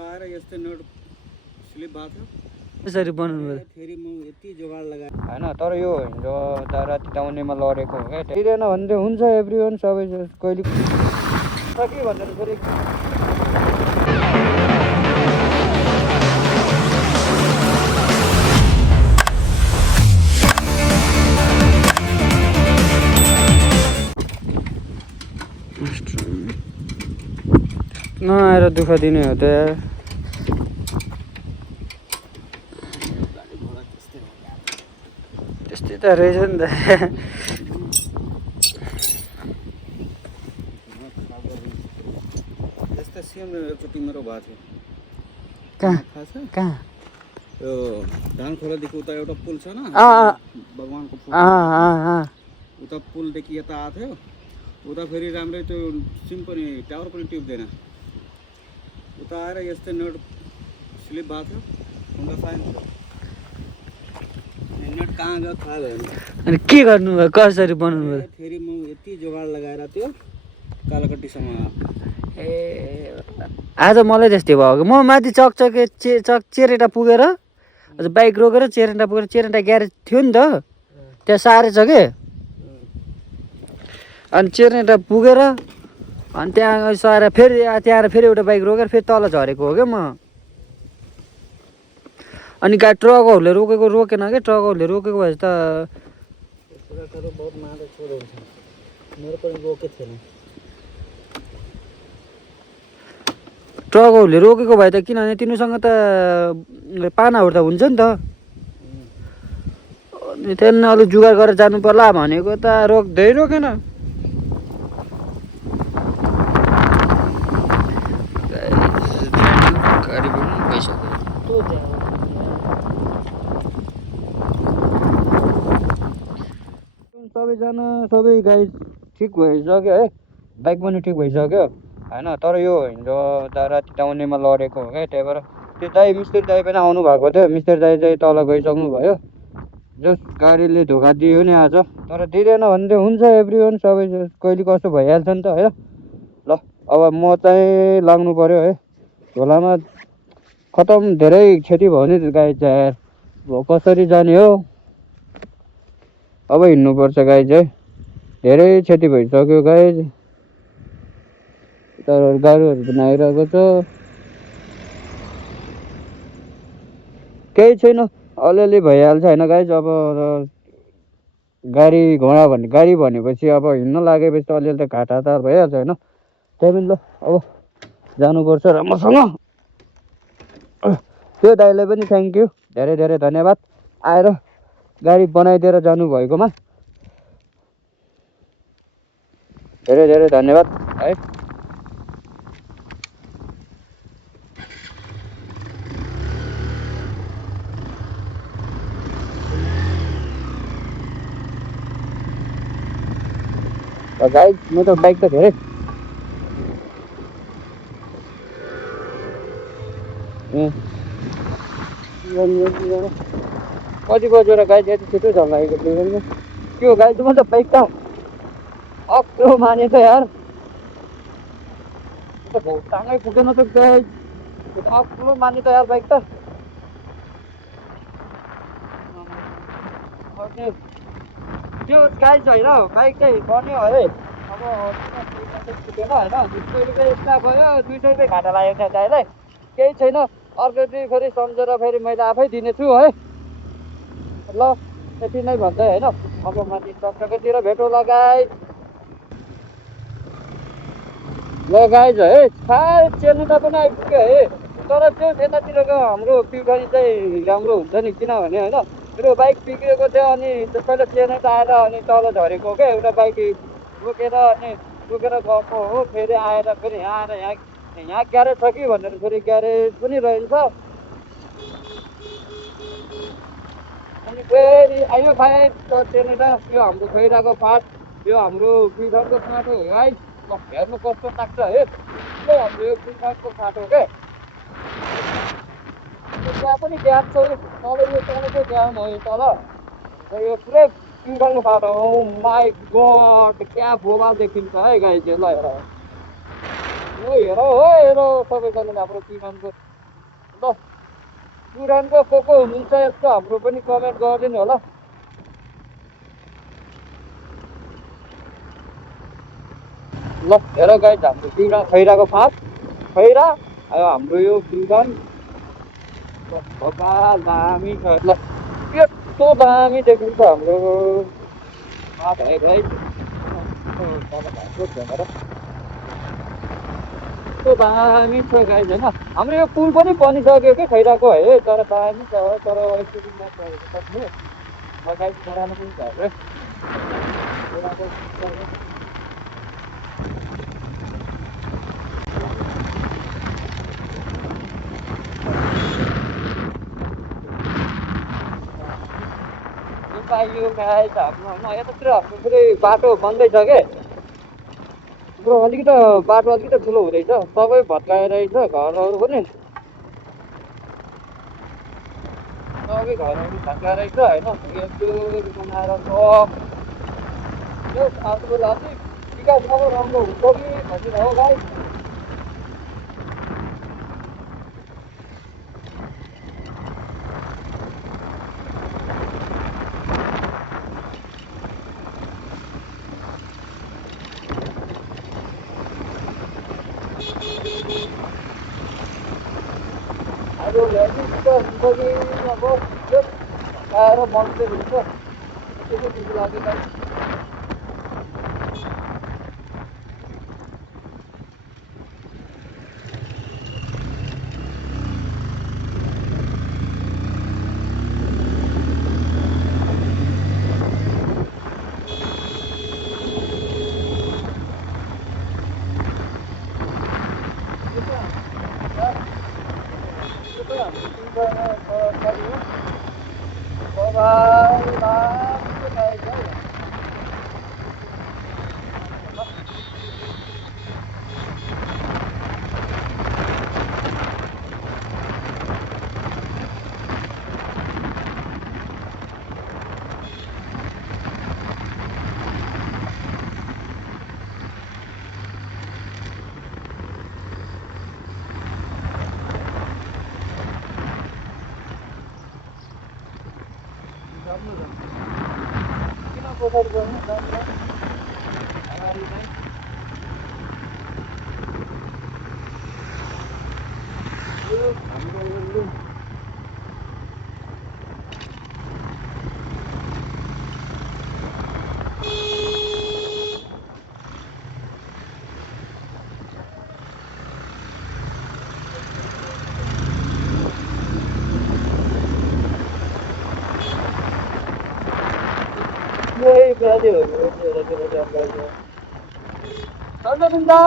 उता आएर यस्तै नट स्लिप भएको थियो यसरी बनाउनु पर्यो फेरि म यति जोगाड लगाएँ होइन तर यो हिजो राति दाउनेमा लडेको हो क्या दिँदैन भने चाहिँ हुन्छ एभ्रिवान सबै कहिले सकि भनेर फेरि नआएर दुःख दिने हो त त्यस्तै त रहेछ नि त यस्तै सेम एकचोटि मेरो भएको थियो कहाँ थाहा छ कहाँ यो धान खोलादेखि उता एउटा पुल छ न भगवानको पुल उता पुलदेखि यता आएको थियो उता फेरि राम्रै त्यो सिम पनि टावर पनि टिप्दैन उता आएर यस्तै नट स्लिप भएको थियो हुँदा फाइन थियो नट कहाँ गयो थाहा भएन अनि के गर्नु भयो कसरी बनाउनु भयो फेरि म यति जोगाड लगाएर त्यो कालोकट्टीसम्म ए आज मलाई त्यस्तै भयो म माथि चकचके चेरेटा पुगेर बाइक रोकेर चेरेटा पुगेर चेरेटा ग्यारेज थियो नि त त्यहाँ सारेछ के अनि चेरेटा पुगेर अनि त्यहाँ सारेर फेरि त्यहाँ फेरि एउटा बाइक रोकेर फेरि तल झरेको हो क्या म अनि ट्रकहरूले रोकेन क्या ट्रकहरूले रोकेको भए त बहुत मादे छोडो हुन्छ मेरो पनि रोकेको थिएन ट्रकहरूले रोकेको भए त किनभने तिनीसँग त पानाहरू त हुन्छ नि त अनि त्यहाँदेखि अलिक जुगाड गरेर जानु पर्ला भनेको त रोकेन गाडी पनि गइसक्यो सबैजना सबै गाडी ठिक भइसक्यो है बाइक पनि ठिक भइसक्यो होइन तर यो हिजो राति दाउनेमा लडेको हो क्या त्यही भएर त्यो दाइ मिस्त्री दाइ पनि आउनु भएको थियो मिस्त्री दाइ चाहिँ तल गइसक्नु भयो जस गाडीले धोका दियो नि आज तर दिँदैन भने चाहिँ हुन्छ एभ्रिवान सबै कहिले कस्तो भइहाल्छ नि त होइन ल अब म चाहिँ लाग्नु पर्यो है झोलामा खतम धेरै क्षति भयो नि गाई चाहिँ कसरी जाने हो अब हिँड्नुपर्छ गाई चाहिँ धेरै क्षति भइसक्यो गाई तर गाडीहरू पनि आइरहेको छ केही छैन अलिअलि भइहाल्छ होइन गाई अब गाडी घोडा गाडी भनेपछि अब हिँड्न लागेपछि त अलिअलि त घाटा त भइहाल्छ होइन त्यही पनि ल अब जानुपर्छ राम्रोसँग त्यो दाइलाई पनि थ्याङ्क यू धेरै धेरै धन्यवाद आएर गाडी बनाइदिएर जानुभएकोमा धेरै धेरै धन्यवाद है गाइड म त बाइक त धेरै कति बजेर गाइड यति छिटो झल्लाएको त्यो गाइड म त बाइक त अप्रो माने त यार टाँगै पुगेन त गाइड अप्रो माने त यार बाइक त त्यो गाइड होइन बाइक चाहिँ बन्यो है अब पुगेन होइन 200 रुपियाँ एक्स्ट्रा भयो 200 रुपियाँ घाटा लाग्यो त्यहाँ दाइलाई केही छैन अर्कोचोटि फेरि सम्झेर फेरि मैले आफै दिनेछु है ल यति नै भन्दै होइन अब माथि चकचकेतिर भेटौँला गाइड ल गाइज है सायद चेल्नुमा पनि आइपुग्यो है तर त्यो त्यतातिरको हाम्रो पिउखानी चाहिँ राम्रो हुन्छ नि किनभने होइन मेरो बाइक बिग्रेको थियो अनि पहिला चेन्नई आएर अनि तल झरेको क्या एउटा बाइक रोकेर अनि रोकेर गएको हो फेरि आएर फेरि यहाँ आएर यहाँ ग्यारेज छ कि भनेर फेरि ग्यारेज पनि रहन्छ अनि फेरि आयो फाइट चेन्नई यो हाम्रो खैराको फाट यो हाम्रो पिउखानको फाट हो है हेर्नु कस्तो लाग्छ है हाम्रो यो पिउखानको फाट हो क्या त्यहाँ पनि ड्याम छ तल यो तलको ड्याम हो यो तल यो पुरै पिउखानको फाट हो माई गड क्या बोबा देखिन्छ है गाई चाहिँ ल हेर यो हेर हो हेर सबैजनाले हाम्रो पिमानको ल पुरानको को हुनुहुन्छ यस्तो हाम्रो पनि कमेन्ट गरिदिनु होला ल हेर गाइज हाम्रो पिउरा खैराको फाँट खैरा हाम्रो यो पिउरान दामी छ ल यस्तो दामी देखिन्छ हाम्रो फाँट है गाइज यस्तो दामी छ गाइज होइन हाम्रो यो पुल पनि बनिसक्यो कि खैराको है तर दामी छ तर एकचोटि सक्ने गाइज पुरानो पनि छ अरे पाइयो गाइज हाम्रो होइन यतातिर हाम्रो फेरि बाटो बन्दैछ के ब्रो अलिकति बाटो अलिकति ठुलो हुँदैछ सबै भत्काइरहेछ घरहरू पनि सबै घरहरू भत्काइरहेछ होइन यस्तो बनाएर आफ्नो अझै विकास अब राम्रो हुन्छ कि भनेर हो गाइज अब ल्यान्डिङ त हुन्छ कि अब त्यो आएर बन्दै हुन्छ त्यसै खुसी लाग्यो गाइज किन पछाडि गर्नु अगाडि चाहिँ यो हाम्रो यही बाजेहरू चल्छ बिन्दा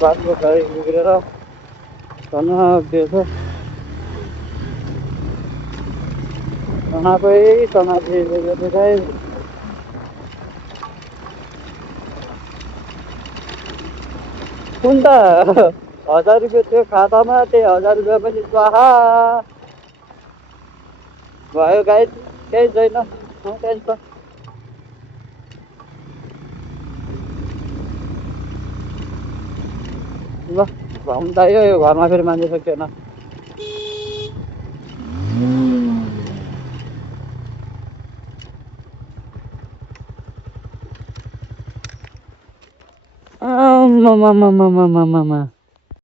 बाटो गाडी बिग्रेर तनाव तनावै तनाव कुन त 1000 रुपियाँ थियो खातामा त्यही 1000 रुपियाँ पनि स्वाहा भयो गाइज केही छैन नो टेन्सन ल घुम्दा यो घरमा फेरि मान्छे सक्दैन आमामामामामामामा